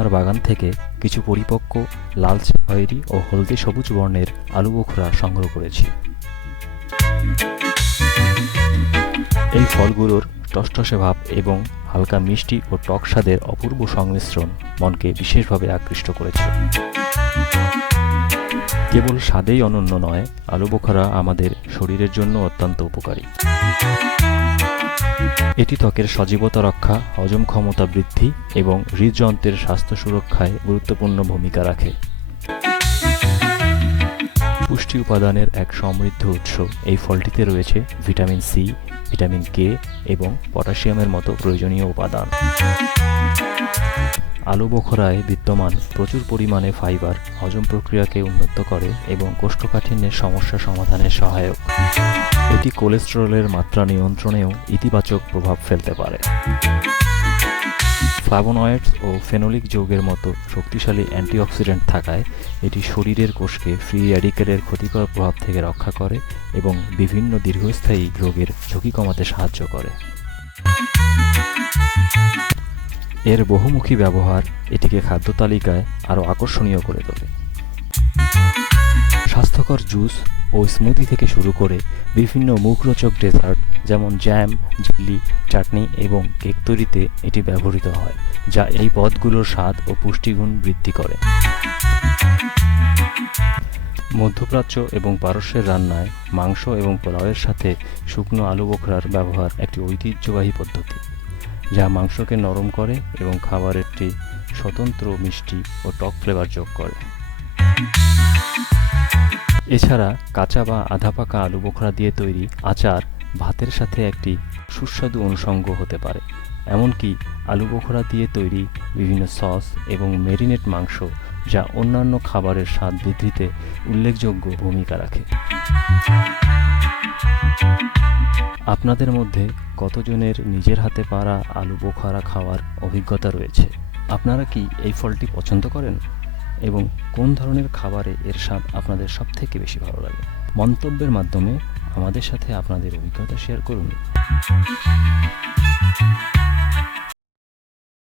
আমার বাগান থেকে কিছু পরিপক্ক লালচে খয়েরি ও হলদে সবুজ বর্ণের আলু বোখরা সংগ্রহ করেছি। এই ফলগুলোর টসটসে ভাব এবং হালকা মিষ্টি ও টক স্বাদের অপূর্ব সংমিশ্রণ মনকে বিশেষভাবে আকৃষ্ট করেছে। কেবল স্বাদেই অনন্য নয়, আলু বোখারা আমাদের শরীরের জন্য অত্যন্ত উপকারী। এটি ত্বকের সজীবতা রক্ষা, হজম ক্ষমতা বৃদ্ধি এবং হৃদযন্ত্রের স্বাস্থ্য সুরক্ষায় গুরুত্বপূর্ণ ভূমিকা রাখে। পুষ্টি উপাদানের এক সমৃদ্ধ উৎস। এই ফলটিতে রয়েছে ভিটামিন সি, ভিটামিন কে এবং পটাশিয়ামের মতো প্রয়োজনীয় উপাদান। আলু বোখরায় বিদ্যমান প্রচুর পরিমাণে ফাইবার হজম প্রক্রিয়াকে উন্নত করে এবং কোষ্ঠকাঠিন্যের সমস্যা সমাধানে সহায়ক। এটি কোলেস্টেরলের মাত্রা নিয়ন্ত্রণেও ইতিবাচক প্রভাব ফেলতে পারে। ফ্লাভোনয়েডস ও ফেনোলিক যৌগের মতো শক্তিশালী অ্যান্টিঅক্সিডেন্ট থাকায় এটি শরীরের কোষকে ফ্রি র্যাডিকেলের ক্ষতিকর প্রভাব থেকে রক্ষা করে এবং বিভিন্ন দীর্ঘস্থায়ী রোগের ঝুঁকি কমাতে সাহায্য করে। এর বহুমুখী ব্যবহার এটিকে খাদ্য তালিকায় আরও আকর্ষণীয় করে তোলে। স্বাস্থ্যকর জুস ও স্মুদি থেকে শুরু করে বিভিন্ন মুখরোচক ডেজার্ট যেমন জ্যাম, জেলি, চাটনি এবং কেক তৈরিতে এটি ব্যবহৃত হয়, যা এই পদগুলোর স্বাদ ও পুষ্টিগুণ বৃদ্ধি করে। মধ্যপ্রাচ্য এবং পারস্যের রান্নায় মাংস এবং পোলাওয়ের সাথে শুকনো আলু বোখরার ব্যবহার একটি ঐতিহ্যবাহী পদ্ধতি। যা মাংসকে নরম করে এবং খাবারের একটি স্বতন্ত্র মিষ্টি ও টক ফ্লেভার যোগ করে। এছাড়া কাঁচা বা আধা পাকা আলু বোখরা দিয়ে তৈরি আচার ভাতের সাথে একটি সুস্বাদু অনুষঙ্গ হতে পারে। এমনকি আলু বোখরা দিয়ে তৈরি বিভিন্ন সস এবং মেরিনেট মাংস যা অন্যান্য খাবারের স্বাদ বৃদ্ধিতে উল্লেখযোগ্য ভূমিকা রাখে। আপনাদের মধ্যে কতজনের নিজের হাতে পারা আলু বোখারা খাওয়ার অভিজ্ঞতা রয়েছে? আপনারা কি এই ফলটি পছন্দ করেন? এবং কোন ধরনের খাবারে এর স্বাদ আপনাদের সবথেকে বেশি ভালো লাগে? মন্তব্যের মাধ্যমে আমাদের সাথে আপনাদের অভিজ্ঞতা শেয়ার করুন।